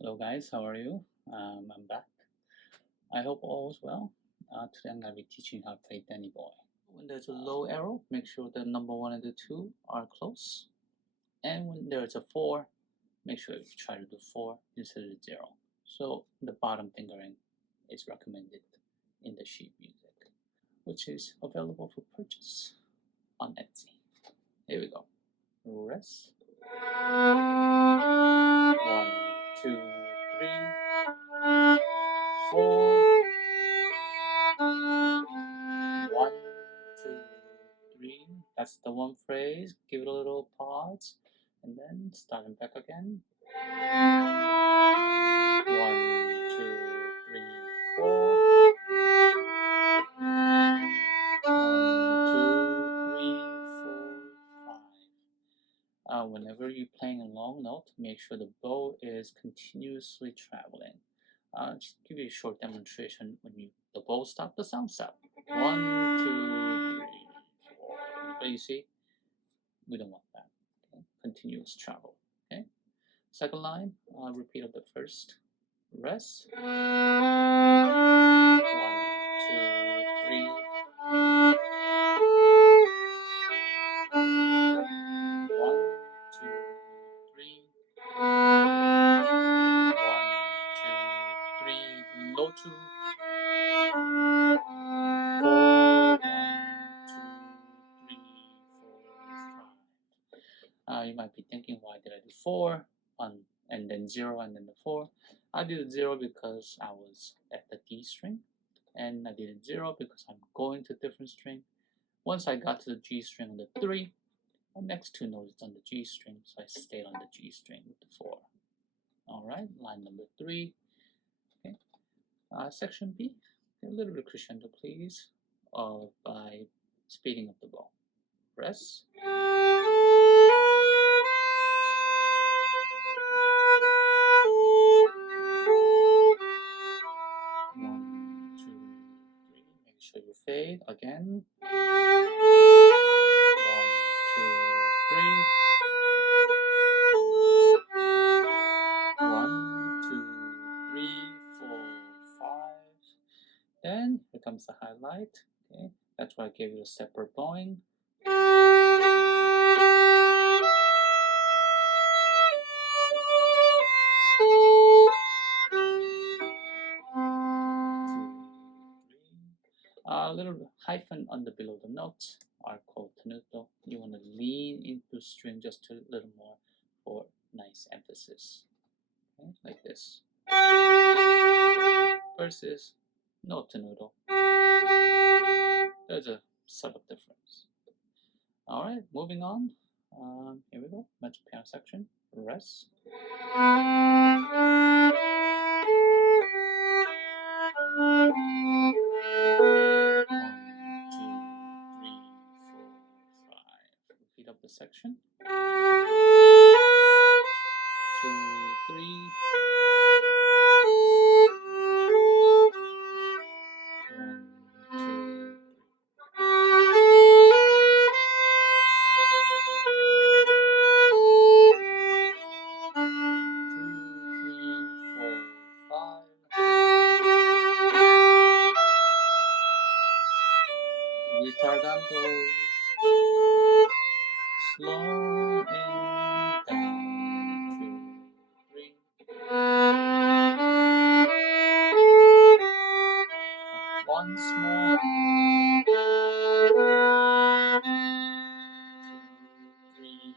Hello guys, how are you? I'm back. I hope all is well. Today I'm going to be teaching how to play Danny Boy. When there's a low arrow, make sure the number 1 and the 2 are close. And when there's a 4, make sure you try to do 4 instead of 0. So the bottom fingering is recommended in the sheet music, which is available for purchase on Etsy. Here we go. Rest. 1, 2, 3, 4. 1, 2, 3. That's the one phrase. Give it a little pause and then starting back again. 1, 2, 3, 4. 1, 2, 3, 4, 5. Whenever you're playing a long note, make sure the bow is continuously traveling. Just give you a short demonstration. When the bow stops, the sound stops. 1, 2, 3, 4. But you see, we don't want that. Okay? Continuous travel. Okay. Second line, repeat of the first. Rest. 1, 2, 3. 1, 2, 3. 1, 2, 3. Low 2. 4, 1, 2, 3, 4, 5. You might be thinking, why did I do 4 and then 0 and then the 4? I did 0 because I was at the D string, and I did 0 because I'm going to a different string. Once I got to the G string on the 3, the next 2 notes on the G string, so I stayed on the G string with the 4. Alright, line number 3. Okay. Section B, a little bit crescendo, please, by speeding up the bow. Press. 1, 2, 3. Make sure you fade again. 1, 2, 3. 1, 2, 3, 4, 5. Then here comes the highlight. Okay, that's why I gave you a separate bowing. 2, 3. A little hyphen on the below the notes are called tenuto. You want to lean into string just a little more for nice emphasis. Okay, like this. Versus no tenuto. There's a subtle difference. Alright, moving on. Here we go. Mezzo piano section. Rest. 1, 2, 3, 4, 5. Repeat of the section. 2, 3. 1, 2, 5. Ritardando. Slow and down. 2, 3. Once more. 2, 3,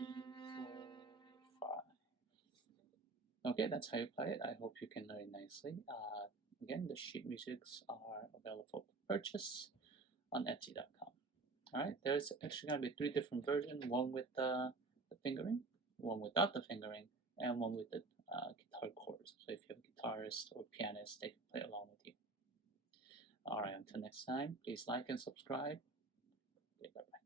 4, 5. Okay, that's how you play it. I hope you can learn nicely. Again, the sheet musics are available for purchase on Etsy.com. Alright, there's actually going to be 3 different versions, one with the fingering, one without the fingering, and one with the guitar chords. So if you have a guitarist or pianist, they can play along with you. Alright, until next time, please like and subscribe. Okay, bye-bye.